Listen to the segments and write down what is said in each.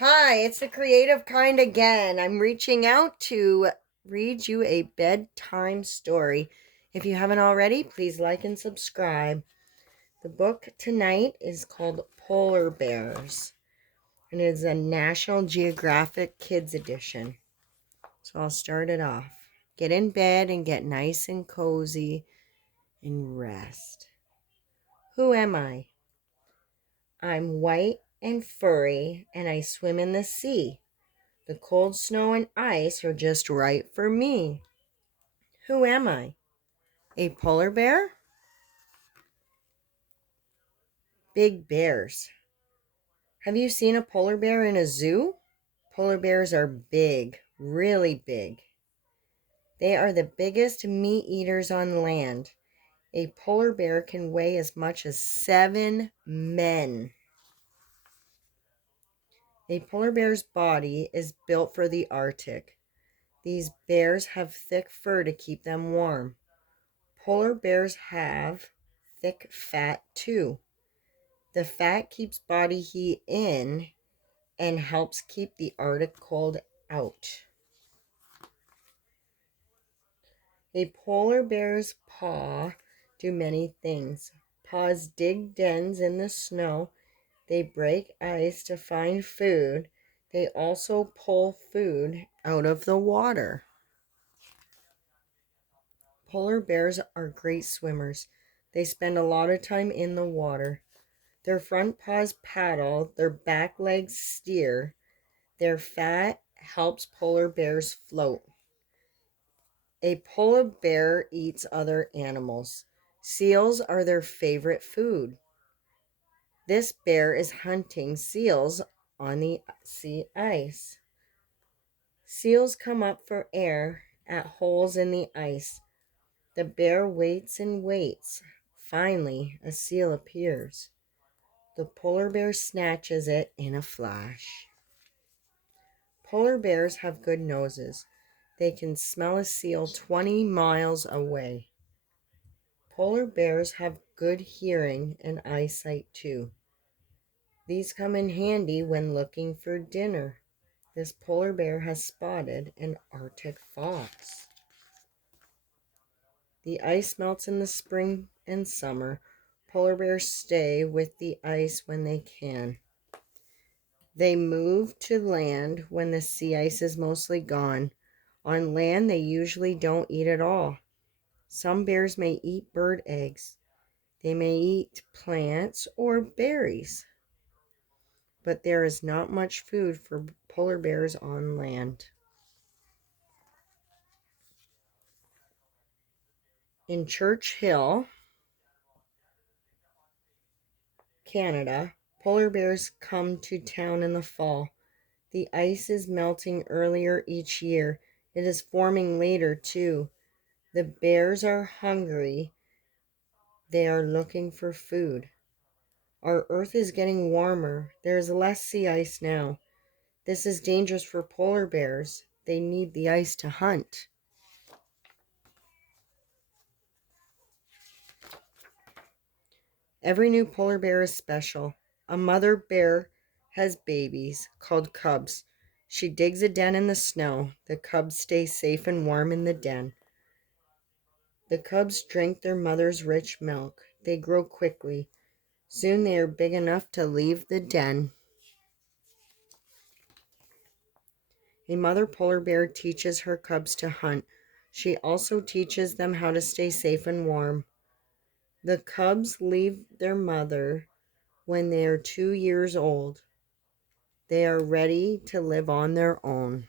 Hi, it's the creative kind again. I'm reaching out to read you a bedtime story. If you haven't already, please like and subscribe. The book tonight is called Polar Bears, and it is a National Geographic Kids Edition. So I'll start it off. Get in bed and get nice and cozy and rest. Who am I? I'm white and furry, and I swim in the sea. The cold snow and ice are just right for me. Who am I? A polar bear? Big bears. Have you seen a polar bear in a zoo? Polar bears are big, really big. They are the biggest meat eaters on land. A polar bear can weigh as much as 7 men. A polar bear's body is built for the Arctic. These bears have thick fur to keep them warm. Polar bears have thick fat too. The fat keeps body heat in and helps keep the Arctic cold out. A polar bear's paw do many things. Paws dig dens in the snow. They break ice to find food. They also pull food out of the water. Polar bears are great swimmers. They spend a lot of time in the water. Their front paws paddle, their back legs steer. Their fat helps polar bears float. A polar bear eats other animals. Seals are their favorite food. This bear is hunting seals on the sea ice. Seals come up for air at holes in the ice. The bear waits and waits. Finally, a seal appears. The polar bear snatches it in a flash. Polar bears have good noses. They can smell a seal 20 miles away. Polar bears have good hearing and eyesight too. These come in handy when looking for dinner. This polar bear has spotted an Arctic fox. The ice melts in the spring and summer. Polar bears stay with the ice when they can. They move to land when the sea ice is mostly gone. On land, they usually don't eat at all. Some bears may eat bird eggs. They may eat plants or berries. But there is not much food for polar bears on land. In Churchill, Canada, polar bears come to town in the fall. The ice is melting earlier each year. It is forming later too. The bears are hungry. They are looking for food. Our earth is getting warmer. There is less sea ice now. This is dangerous for polar bears. They need the ice to hunt. Every new polar bear is special. A mother bear has babies called cubs. She digs a den in the snow. The cubs stay safe and warm in the den. The cubs drink their mother's rich milk. They grow quickly. Soon they are big enough to leave the den. A mother polar bear teaches her cubs to hunt. She also teaches them how to stay safe and warm. The cubs leave their mother when they are 2 years old. They are ready to live on their own.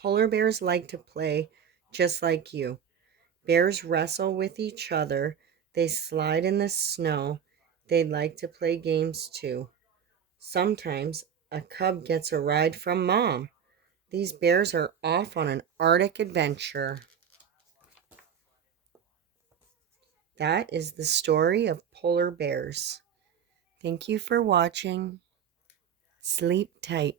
Polar bears like to play just like you. Bears wrestle with each other. They slide in the snow. They like to play games too. Sometimes a cub gets a ride from mom. These bears are off on an Arctic adventure. That is the story of polar bears. Thank you for watching. Sleep tight.